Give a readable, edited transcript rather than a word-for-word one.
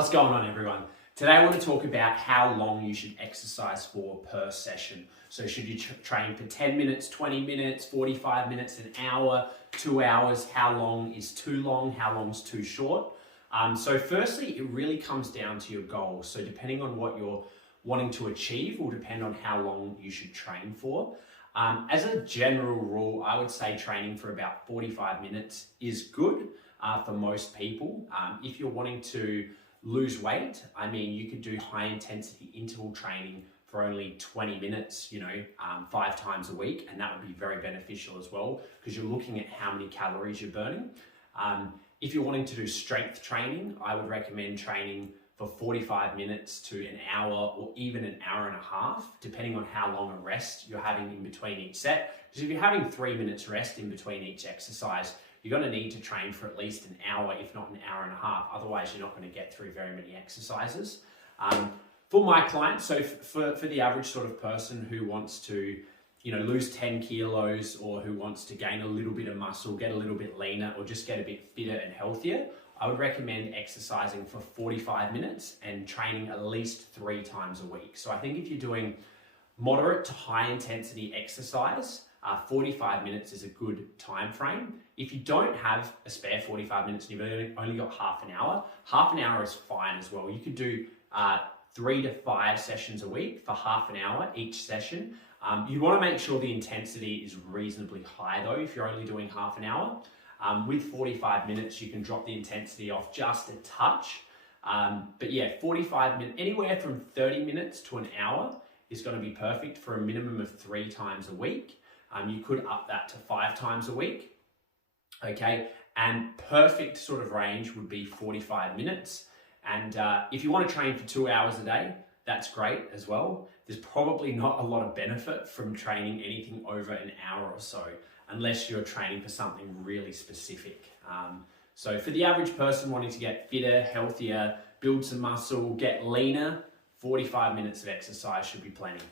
What's going on, everyone? Today I want to talk about how long you should exercise for per session. So should you train for 10 minutes, 20 minutes, 45 minutes, an hour, 2 hours? How long is too long? How long is too short? So firstly, it really comes down to your goals. So depending on what you're wanting to achieve will depend on how long you should train for. As a general rule, I would say training for about 45 minutes is good for most people. If you're wanting to lose weight, you could do high intensity interval training for only 20 minutes, 5 times a week, and that would be very beneficial as well because you're looking at how many calories you're burning. If you're wanting to do strength training, I would recommend training for 45 minutes to an hour or even an hour and a half, depending on how long a rest you're having in between each set. Because if you're having 3 minutes rest in between each exercise, you're going to need to train for at least an hour, if not an hour and a half. Otherwise, you're not going to get through very many exercises. For my clients, so for the average sort of person who wants to lose 10 kilos or who wants to gain a little bit of muscle, get a little bit leaner, or just get a bit fitter and healthier, I would recommend exercising for 45 minutes and training at least 3 times a week. So I think if you're doing moderate to high intensity exercise, 45 minutes is a good time frame. If you don't have a spare 45 minutes and you've only got half an hour is fine as well. You could do 3 to 5 sessions a week for half an hour each session. You want to make sure the intensity is reasonably high though if you're only doing half an hour. With 45 minutes, you can drop the intensity off just a touch. But yeah, 45 minutes, anywhere from 30 minutes to an hour is going to be perfect for a minimum of 3 times a week. You could up that to 5 times a week. Okay, and perfect sort of range would be 45 minutes. And if you want to train for 2 hours a day, that's great as well. There's probably not a lot of benefit from training anything over an hour or so, unless you're training for something really specific. So for the average person wanting to get fitter, healthier, build some muscle, get leaner, 45 minutes of exercise should be plenty.